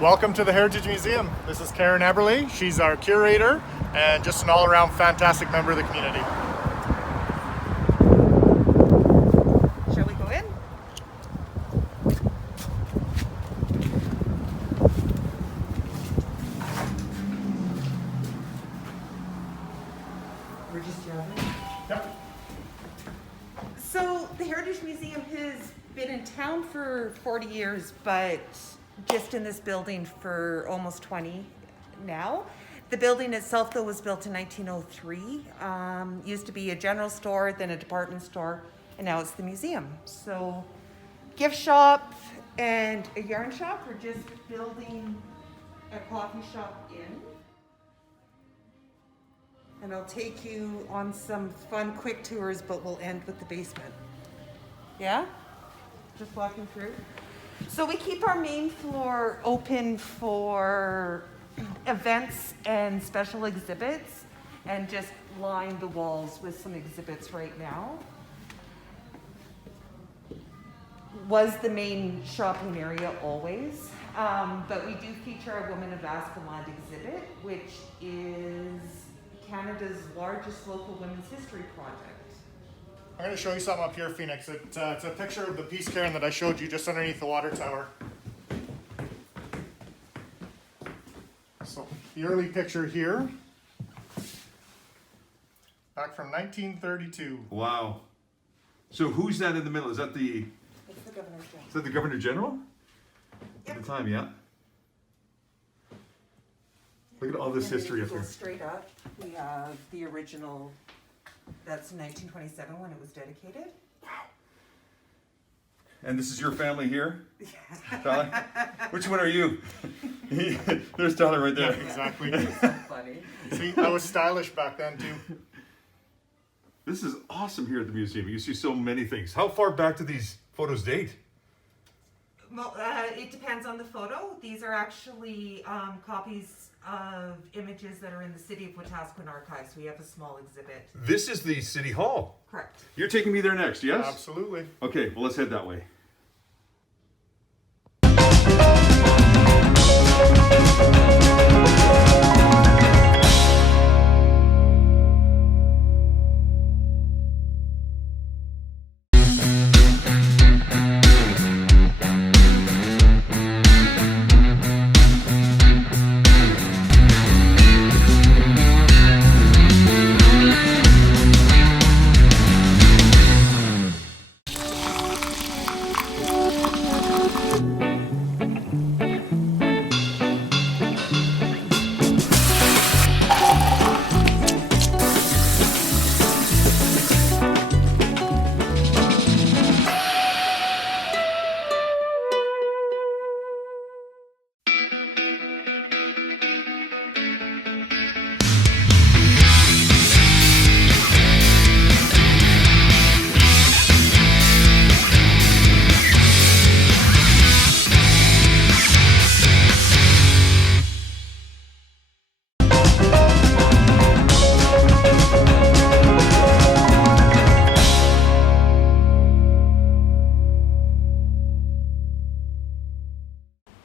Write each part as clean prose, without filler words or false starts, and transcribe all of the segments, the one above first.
Welcome to the Heritage Museum. This is Karen Eberle. She's our curator and just an all-around fantastic member of the community. Shall we go in? We're just driving. Yep. So the Heritage Museum has been in town for 40 years, but just in this building for almost 20 now. The building itself, though, was built in 1903. Used to be a general store, then a department store, and now it's the museum. So gift shop and a yarn shop. We're just building a coffee shop in. And I'll take you on some fun quick tours, but we'll end with the basement. Yeah? Just walking through. So we keep our main floor open for events and special exhibits, and just line the walls with some exhibits right now. Was the main shopping area always, but we do feature our Women of Askeland exhibit, which is Canada's largest local women's history project. I'm going to show you something up here, Phoenix. It's a picture of the piece, Karen, that I showed you just underneath the water tower. So the early picture here, back from 1932. Wow. So who's that in the middle? Is that the It's the Governor General. Is that the Governor General? Yep. At the time, yeah. Look at all this history up Go here. straight up, we have the original. That's 1927 when it was dedicated. And this is your family here? Tyler? Which one are you? There's Tyler right there. Yeah, exactly. So funny. See, I was stylish back then too. This is awesome here at the museum. You see so many things. How far back do these photos date? Well, it depends on the photo. These are actually copies of images that are in the City of Wetaskiwin archives. We have a small exhibit. This is the City Hall. Correct. You're taking me there next, yes? Absolutely. Okay, well, let's head that way.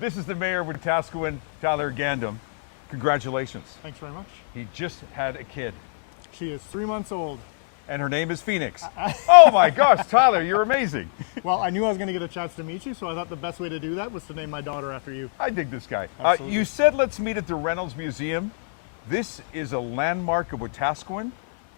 This is the Mayor of Wetaskiwin, Tyler Gandam. Congratulations. Thanks very much. He just had a kid, She is 3 months old. and her name is Phoenix. Oh my gosh, Tyler, you're amazing. Well, I knew I was going to get a chance to meet you, so I thought the best way to do that was to name my daughter after you. I dig this guy. Absolutely. You said let's meet at the Reynolds Museum. This is a landmark of Wetaskiwin.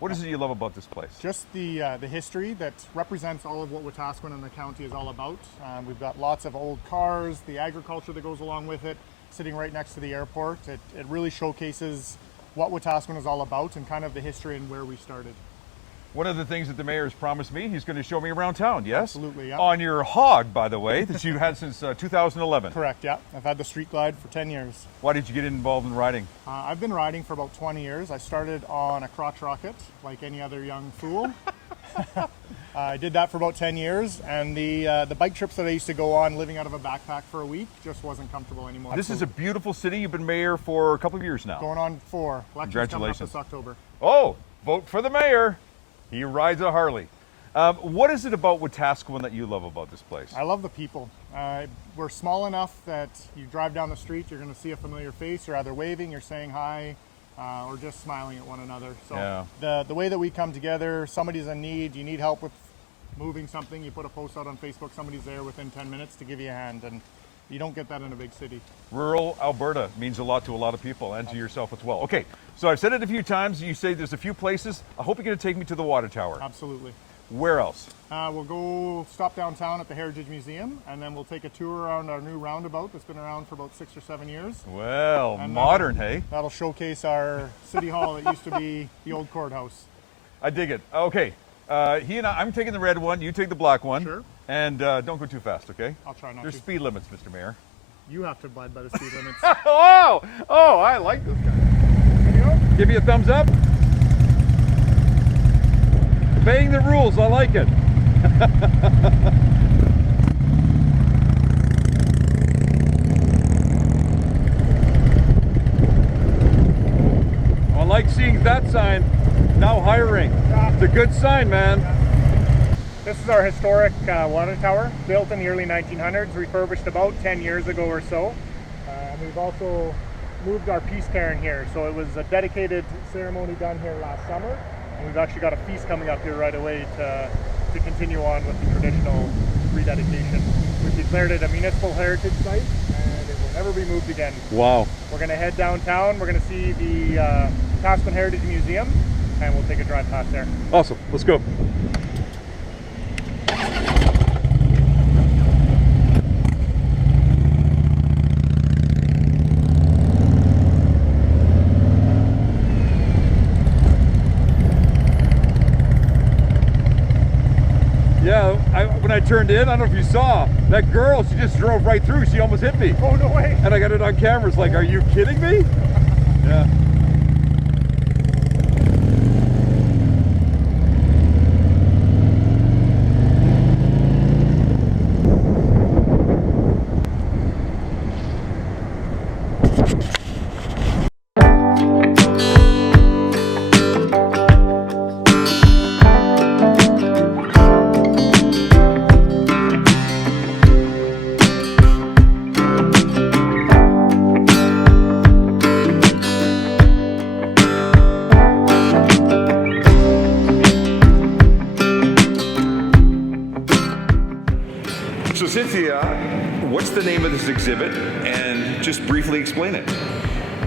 What is it you love about this place? Just the history that represents all of what Wetaskiwin and the county is all about. We've got lots of old cars, the agriculture that goes along with it, sitting right next to the airport. It really showcases what Wetaskiwin is all about and kind of the history and where we started. One of the things that the mayor has promised me, he's going to show me around town, yes? Absolutely, yeah. On your hog, by the way, that you've had since 2011. Correct, yeah. I've had the street glide for 10 years. Why did you get involved in riding? I've been riding for about 20 years. I started on a crotch rocket, like any other young fool. I did that for about 10 years, and the bike trips that I used to go on living out of a backpack for a week just wasn't comfortable anymore. This is a beautiful city. You've been mayor for a couple of years now. Going on 4. Election's coming up Congratulations. this October. Oh, vote for the mayor. He rides a Harley. What is it about Wetaskiwin that you love about this place? I love the people. We're small enough that you drive down the street, you're going to see a familiar face. You're either waving, you're saying hi, or just smiling at one another. So yeah. the way that we come together, somebody's in need, you need help with moving something, you put a post out on Facebook, somebody's there within 10 minutes to give you a hand. And you don't get that in a big city. Rural Alberta means a lot to a lot of people and to yourself as well. Okay, so I've said it a few times. You say there's a few places. I hope you're going to take me to the water tower. Absolutely. Where else? We'll go stop downtown at the Heritage Museum, and then we'll take a tour around our new roundabout that's been around for about 6 or 7 years. Well, And modern, hey? That'll showcase our city hall that used to be the old courthouse. I dig it. Okay, I'm taking the red one, you take the black one. Sure. And don't go too fast, okay? I'll try not There's to. speed limits, Mr. Mayor. You have to abide by the speed limits. Oh, I like this guy. Give me a thumbs up. Obeying the rules, I like it. I like seeing that sign, now hiring. It's a good sign, man. This is our historic water tower, built in the early 1900s, refurbished about 10 years ago or so. And we've also moved our peace cairn here. So it was a dedicated ceremony done here last summer. And we've actually got a feast coming up here right away to continue on with the traditional rededication. We've declared it a municipal heritage site, and it will never be moved again. Wow. We're going to head downtown. We're going to see the Wetaskiwin Heritage Museum, and we'll take a drive past there. Awesome. Let's go. Yeah, when I turned in, I don't know if you saw, that girl, she just drove right through. She almost hit me. Oh, no way. And I got it on camera. It's like, are you kidding me? Yeah. So Cynthia, what's the name of this exhibit, and just briefly explain it?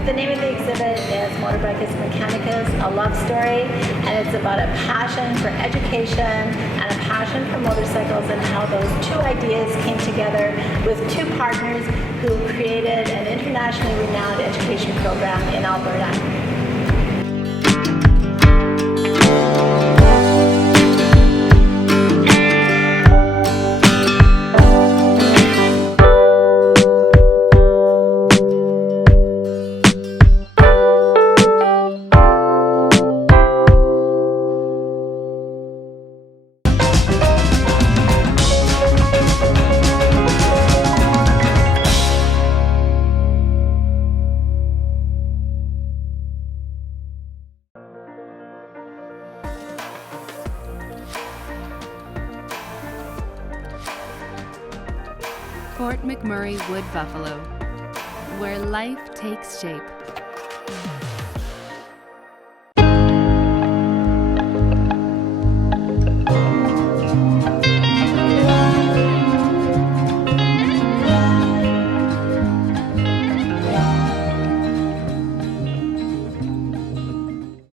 The name of the exhibit is Motorbikers Mechanicus, a love story, and it's about a passion for education and a passion for motorcycles and how those two ideas came together with two partners who created an internationally renowned education program in Alberta. Fort McMurray Wood Buffalo, where life takes shape.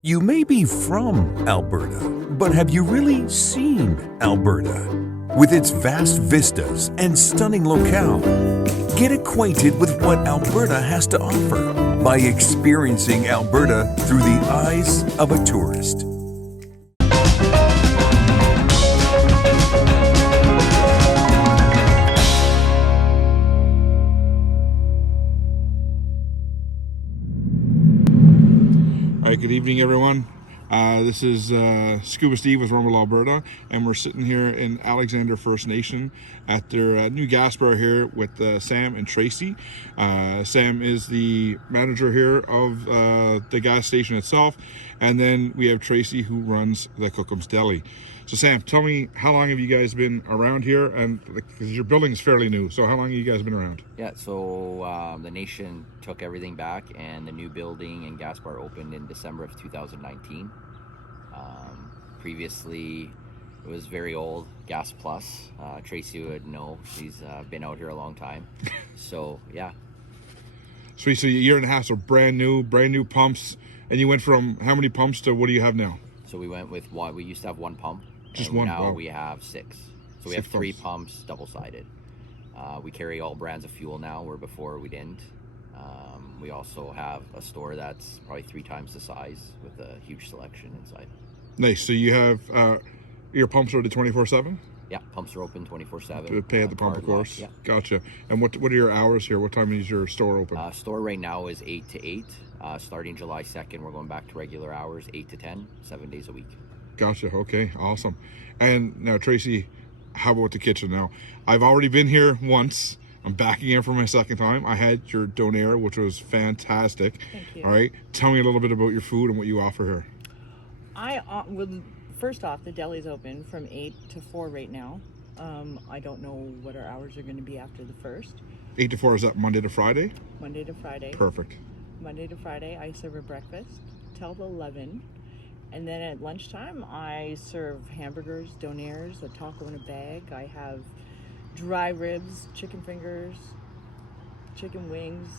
You may be from Alberta, but have you really seen Alberta? With its vast vistas and stunning locale, get acquainted with what Alberta has to offer by experiencing Alberta through the eyes of a tourist. All right, good evening, everyone. This is Scuba Steve with Rumble Alberta, and we're sitting here in Alexander First Nation at their new gas bar here with Sam and Tracy. Sam is the manager here of the gas station itself, and then we have Tracy who runs the Kokum's Deli. So Sam, tell me, how long have you guys been around here? And because your building is fairly new, so how long have you guys been around? Yeah, so the nation took everything back, and the new building and gas bar opened in December of 2019. Previously, it was very old, Gas Plus. Tracy would know, she's been out here a long time. So yeah. So a year and a half, so brand new pumps. And you went from how many pumps to what do you have now? So we went with one. We used to have one pump. Just and one. Now Wow. we have six. So we Six have three pumps, double-sided. We carry all brands of fuel now, where before we didn't. We also have a store that's probably 3 times the size with a huge selection inside. Nice. So you have your pumps are the 24/7? Yeah, pumps are open 24/7. To pay at the pump, of card lock, course. yeah. Gotcha. And what are your hours here? What time is your store open? Store right now is 8 to 8. Starting July 2nd, we're going back to regular hours, 8 to 10, 7 days a week. Gotcha. Okay. Awesome. And now, Tracy, how about the kitchen? Now, I've already been here once. I'm back again for my second time. I had your donair, which was fantastic. Thank you. All right. Tell me a little bit about your food and what you offer here. First off, the deli's open from 8 to 4 right now. I don't know what our hours are going to be after the first. 8 to 4, is that Monday to Friday? Monday to Friday. Perfect. Monday to Friday, I serve a breakfast till 11. And then at lunchtime, I serve hamburgers, donairs, a taco in a bag. I have dry ribs, chicken fingers, chicken wings,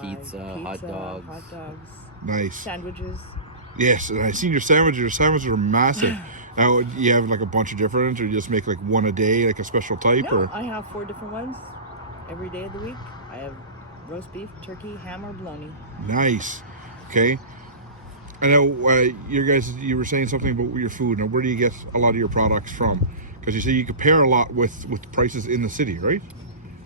Pizza, hot dogs. Nice. Sandwiches. Yes, and I seen your sandwiches. Your sandwiches are massive. Now, you have like a bunch of different, or you just make like one a day, like a special type? No, or I have 4 different ones every day of the week. I have roast beef, turkey, ham, or bologna. Nice. Okay. I know you were saying something about your food. Now, where do you get a lot of your products from? Because you say you compare a lot with prices in the city, right?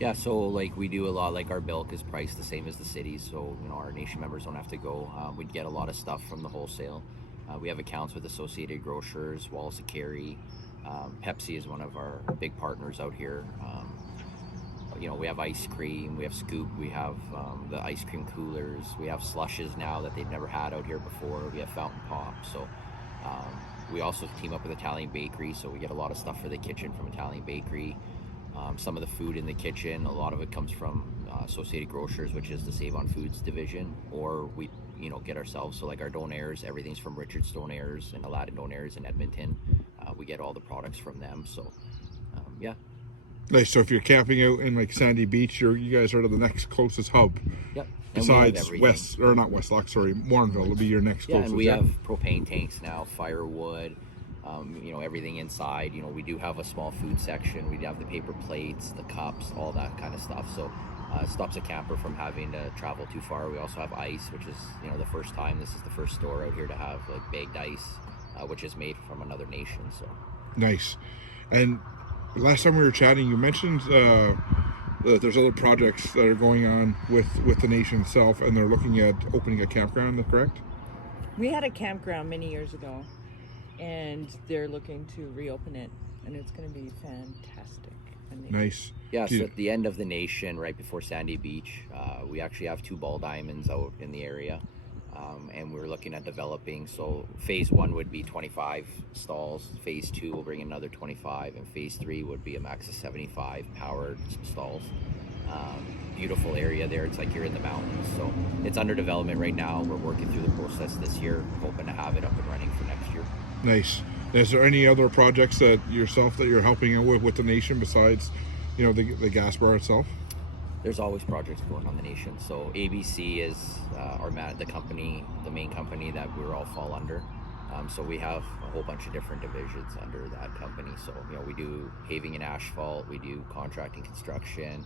Yeah, so like we do a lot, like our milk is priced the same as the city, so our nation members don't have to go. We get a lot of stuff from the wholesale. We have accounts with Associated Grocers, Wallace & Carey. Pepsi is one of our big partners out here. We have ice cream, we have Scoop, we have the ice cream coolers, we have slushes now that they've never had out here before, we have fountain pop. So we also team up with Italian Bakery, so we get a lot of stuff for the kitchen from Italian Bakery. Some of the food in the kitchen, a lot of it comes from Associated Grocers, which is the Save on Foods division, or we get ourselves. So like our donairs, everything's from Richard's Donairs and Aladdin Donairs in Edmonton. We get all the products from them. So yeah. Nice. So if you're camping out in like Sandy Beach, you guys are the next closest hub. Yep. Besides Warrenville will be your next closest. And we have propane tanks now, firewood. Everything inside. We do have a small food section. We have the paper plates, the cups, all that kind of stuff. So it stops a camper from having to travel too far. We also have ice, which is the first time. This is the first store out here to have like bagged ice, which is made from another nation. So nice. And last time we were chatting, you mentioned that there's other projects that are going on with the nation itself, and they're looking at opening a campground. Is that correct? We had a campground many years ago, and they're looking to reopen it, and it's going to be fantastic. Nice. Yeah, so at the end of the nation, right before Sandy Beach, we actually have 2 ball diamonds out in the area, and we're looking at developing. So phase 1 would be 25 stalls, phase 2 will bring another 25, and phase 3 would be a max of 75 powered stalls. Beautiful area there. It's like you're in the mountains. So it's under development right now. We're working through the process this year, hoping to have it up and running for next year. Nice. Is there any other projects that you're helping out with the nation besides, the gas bar itself? There's always projects going on in the nation. So ABC is the main company that we all fall under. So we have a whole bunch of different divisions under that company. So, you know, we do paving and asphalt, we do contracting construction,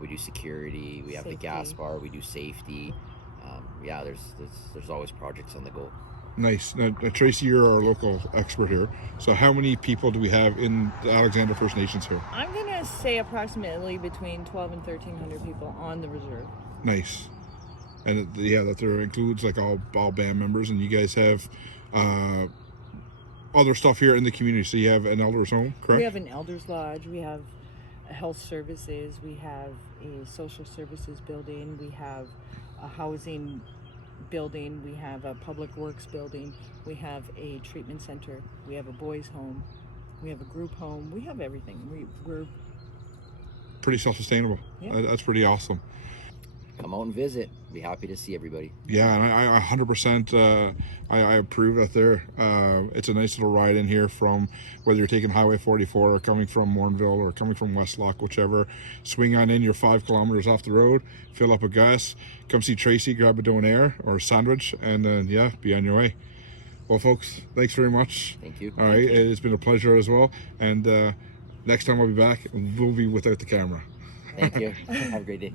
we do security, we have the gas bar, we do safety. Yeah, there's always projects on the go. Nice. Now, Tracy, you're our local expert here. So how many people do we have in the Alexander First Nations here? I'm going to say approximately between 12 and 1,300 people on the reserve. Nice. And that there includes like all band members, and you guys have other stuff here in the community. So you have an elders home, correct? We have an elders lodge, we have health services, we have a social services building, we have a housing building, we have a public works building, we have a treatment center, we have a boys home, we have a group home, we have everything. We're pretty self-sustainable. Yeah. That's pretty awesome. Come out and visit. Be happy to see everybody. Yeah, and I 100% I approve that there. It's a nice little ride in here from whether you're taking Highway 44 or coming from Mornville or coming from Westlock, whichever. Swing on in, you're 5 kilometers off the road, fill up a gas, come see Tracy, grab a donair or a sandwich, and then, yeah, be on your way. Well, folks, thanks very much. Thank you. All right, it's been a pleasure as well. And next time I'll be back, we'll be without the camera. Thank you. Have a great day.